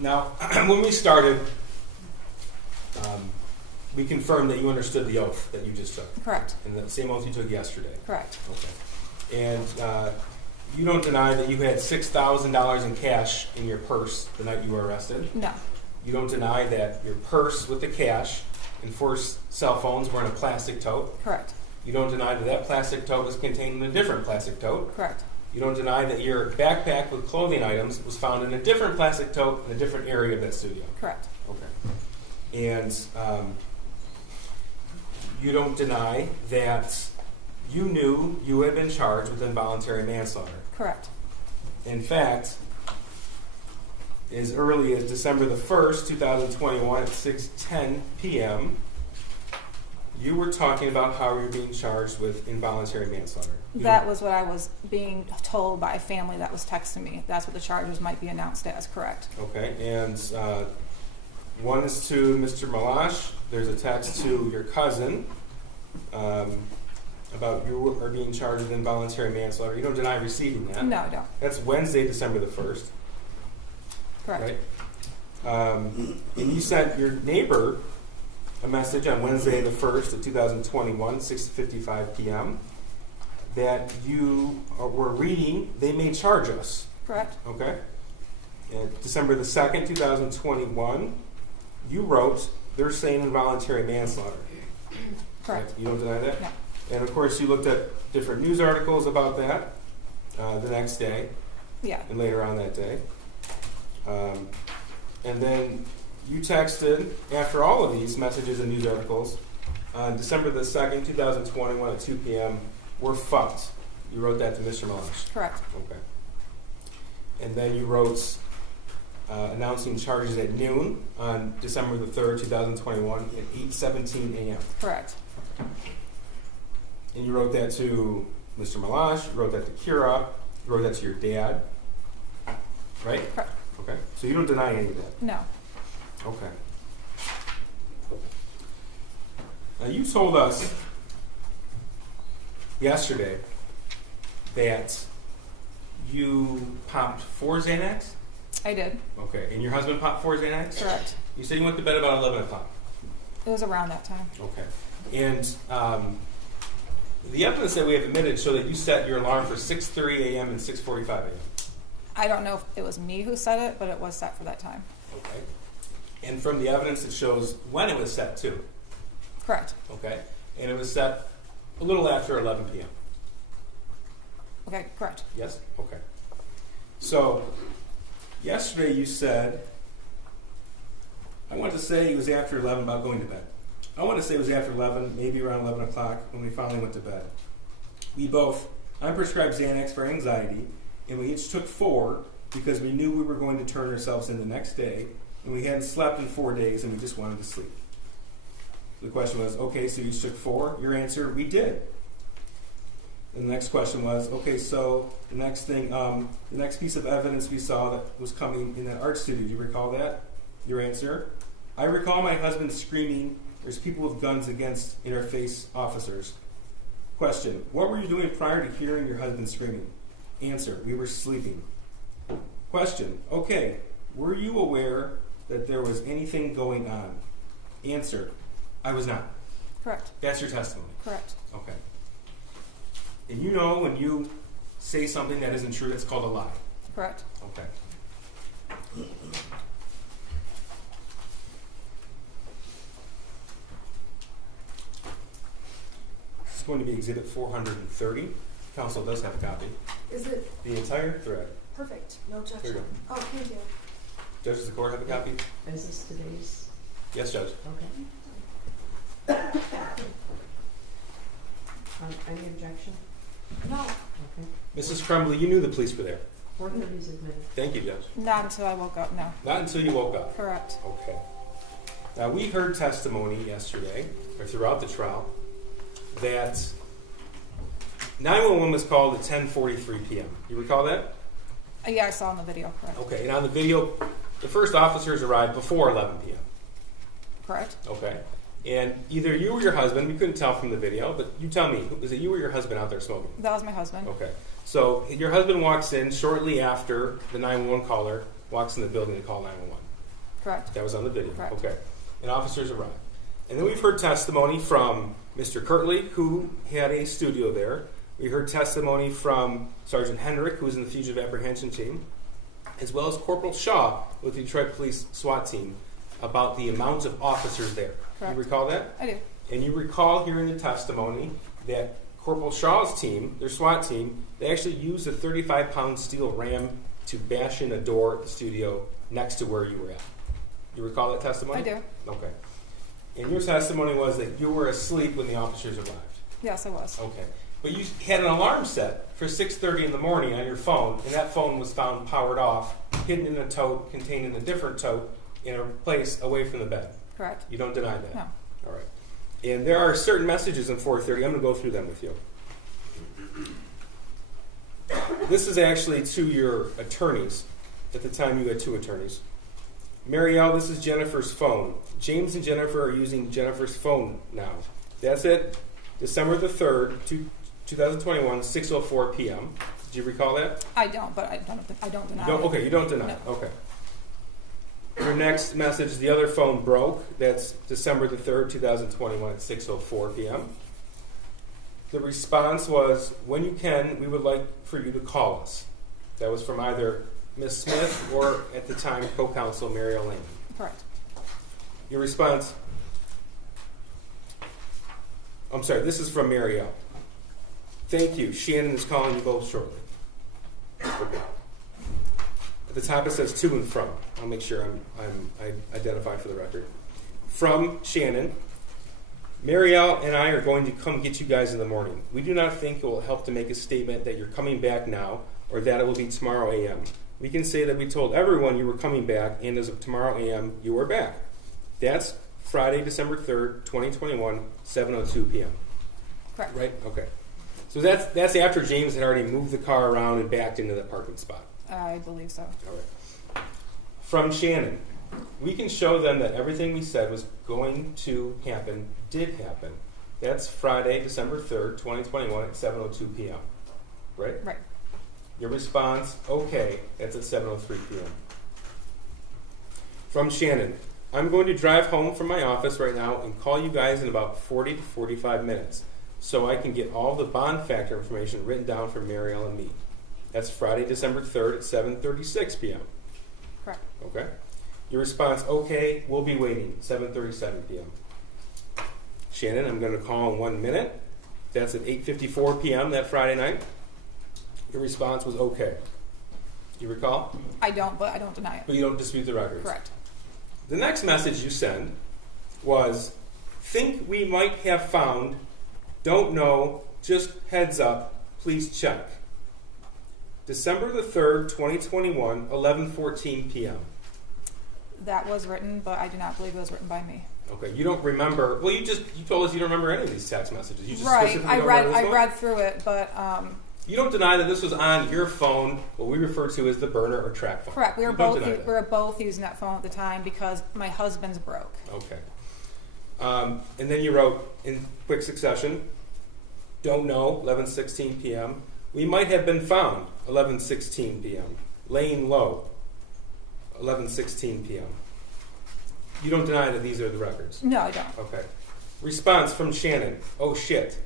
Now, when we started, we confirmed that you understood the oath that you just took. Correct. And the same oath you took yesterday. Correct. Okay. And you don't deny that you had $6,000 in cash in your purse the night you were arrested? No. You don't deny that your purse with the cash and 4 cell phones were in a plastic tote? Correct. You don't deny that that plastic tote was contained in a different plastic tote? Correct. You don't deny that your backpack with clothing items was found in a different plastic tote in a different area of that studio? Correct. Okay. And you don't deny that you knew you had been charged with involuntary manslaughter? Correct. In fact, as early as December the 1st, 2021 at 6:10 p.m., you were talking about how you were being charged with involuntary manslaughter. That was what I was being told by a family that was texting me. That's what the charges might be announced as, correct. Okay, and one is to Mr. Malash. There's a text to your cousin about you are being charged with involuntary manslaughter. You don't deny receiving that? No, I don't. That's Wednesday, December the 1st. Correct. Right? And you sent your neighbor a message on Wednesday the 1st of 2021, 6:55 p.m., that you were reading, "They may charge us." Correct. Okay? And December the 2nd, 2021, you wrote, "They're saying involuntary manslaughter." Correct. Right? You don't deny that? No. And of course, you looked at different news articles about that the next day Yeah. and later on that day. And then you texted, after all of these messages and news articles, on December the 2nd, 2021 at 2 p.m., "We're fucked." You wrote that to Mr. Malash. Correct. Okay. And then you wrote announcing charges at noon on December the 3rd, 2021 at 8:17 a.m. Correct. And you wrote that to Mr. Malash, you wrote that to Kira, you wrote that to your dad, right? Correct. Okay. So you don't deny any of that? No. Okay. Now you told us yesterday that you popped 4 Xanax? I did. Okay. And your husband popped 4 Xanax? Correct. You said you went to bed about 11 o'clock. It was around that time. Okay. And the evidence that we have admitted show that you set your alarm for 6:30 a.m. and 6:45 a.m. I don't know if it was me who set it, but it was set for that time. Okay. And from the evidence, it shows when it was set too. Correct. Okay. And it was set a little after 11 p.m. Okay, correct. Yes? Okay. So, yesterday you said, I want to say it was after 11 about going to bed. I want to say it was after 11, maybe around 11 o'clock when we finally went to bed. I prescribed Xanax for anxiety, and we each took 4 because we knew we were going to turn ourselves in the next day, and we hadn't slept in 4 days, and we just wanted to sleep. The question was, okay, so you each took 4? Your answer, we did. And the next question was, okay, so the next thing, the next piece of evidence we saw that was coming in that art studio, do you recall that? Your answer, I recall my husband screaming, "There's people with guns against interface officers." Question, what were you doing prior to hearing your husband screaming? Answer, we were sleeping. Question, okay, were you aware that there was anything going on? Answer, I was not. Correct. That's your testimony. Correct. Okay. And you know when you say something that isn't true, that's called a lie. Correct. Okay. This is going to be Exhibit 430. Council does have a copy. Is it The entire thread. perfect? No There you objection. go. Oh, thank you. Judges of the court have a copy? Is this today's? Yes, Judge. Okay. Any objection? No. Okay. Mrs. Crumbley, you knew the police were there. 430 is admitted. Thank you, Judge. Not until I woke up, no. Not until you woke up. Correct. Okay. Now, we heard testimony yesterday, or throughout the trial, that 911 was called at 10:43 p.m. You recall that? Yeah, I saw in the video, correct. Okay, and on the video, the first officers arrived before 11 p.m. Correct. Okay. And either you or your husband, we couldn't tell from the video, but you tell me, was it you or your husband out there smoking? That was my husband. Okay. So your husband walks in shortly after the 911 caller walks in the building to call 911. Correct. That was on the video. Correct. Okay. And officers arrived. And then we've heard testimony from Mr. Kirtley, who had a studio there. We heard testimony from Sergeant Hendrick, who was in the fugitive apprehension team, as well as Corporal Shaw with the Detroit Police SWAT team, about the amount of officers there. Correct. You recall that? I do. And you recall hearing the testimony that Corporal Shaw's team, their SWAT team, they actually used a 35-pound steel ram to bash in a door at the studio next to where you were at. You recall that testimony? I do. Okay. And your testimony was that you were asleep when the officers arrived. Yes, I was. Okay. But you had an alarm set for 6:30 in the morning on your phone, and that phone was found powered off, hidden in a tote, contained in a different tote, in a place away from the bed. Correct. You don't deny that? No. All right. And there are certain messages in 430. I'm going to go through them with you. This is actually to your attorneys. At the time, you had 2 attorneys. Marielle, this is Jennifer's phone. James and Jennifer are using Jennifer's phone now. That's it. December the 3rd, 2021, 6:04 p.m. Did you recall that? I don't, but I don't deny it. Okay, you don't deny No. it. Okay. Your next message, the other phone broke. That's December the 3rd, 2021 at 6:04 p.m. The response was, when you can, we would like for you to call us. That was from either Ms. Smith or, at the time, co-counsel Marielle Lehman. Correct. Your response, I'm sorry, this is from Marielle. Thank you. Shannon is calling you both shortly. Okay. At the top it says to and from. I'll make sure I identify for the record. From Shannon, Marielle and I are going to come get you guys in the morning. We do not think it will help to make a statement that you're coming back now or that it will be tomorrow a.m. We can say that we told everyone you were coming back, and as of tomorrow a.m., you are back. That's Friday, December 3rd, 2021, 7:02 p.m. Correct. Right? Okay. So that's after James had already moved the car around and backed into the parking spot. I believe so. All right. From Shannon, we can show them that everything we said was going to happen did happen. That's Friday, December 3rd, 2021 at 7:02 p.m. Right? Right. Your response, okay, that's at 7:03 p.m. From Shannon, I'm going to drive home from my office right now and call you guys in about 40 to 45 minutes so I can get all the bond factor information written down for Marielle and me. That's Friday, December 3rd at 7:36 p.m. Correct. Okay? Your response, okay, we'll be waiting, 7:37 p.m. Shannon, I'm going to call in 1 minute. That's at 8:54 p.m. that Friday night. Your response was okay. You recall? I don't, but I don't deny it. But you don't dispute the records. Correct. The next message you send was, think we might have found, don't know, just heads up, please check. December the 3rd, 2021, 11:14 p.m. That was written, but I do not believe it was written by me. Okay, you don't remember. Well, you told us you don't remember any of these text messages. You just Right. specifically I don't remember read this one? read through it, but You don't deny that this was on your phone, what we refer to as the burner or track phone. correct. We You were don't both deny that. we were both using that phone at the time because my husband's broke. Okay. And then you wrote in quick succession, don't know, 11:16 p.m. We might have been found, 11:16 p.m. Laying low, 11:16 p.m. You don't deny that these are the records? No, I don't. Okay. Response from Shannon, oh shit.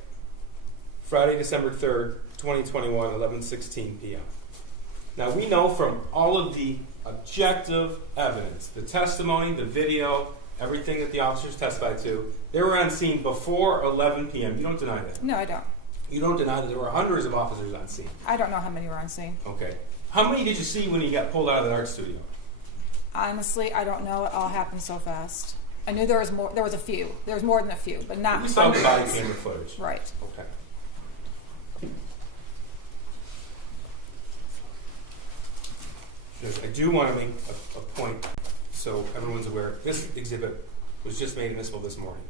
Friday, December 3rd, 2021, 11:16 p.m. Now we know from all of the objective evidence, the testimony, the video, everything that the officers testified to, they were on scene before 11 p.m. You don't deny that? No, I don't. You don't deny that there were hundreds of officers on scene? I don't know how many were on scene. Okay. How many did you see when you got pulled out of the art studio? Honestly, I don't know. It all happened so fast. I knew there was more. There was a few. There was more than a few, but not We saw the body hundreds. camera footage. Right. Okay. I do want to make a point so everyone's aware. This exhibit was just made admissible this morning.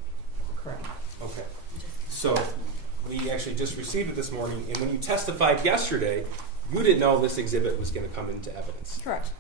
Correct. Okay. So we actually just received it this morning, and when you testified yesterday, you didn't know this exhibit was going to come into evidence. Correct.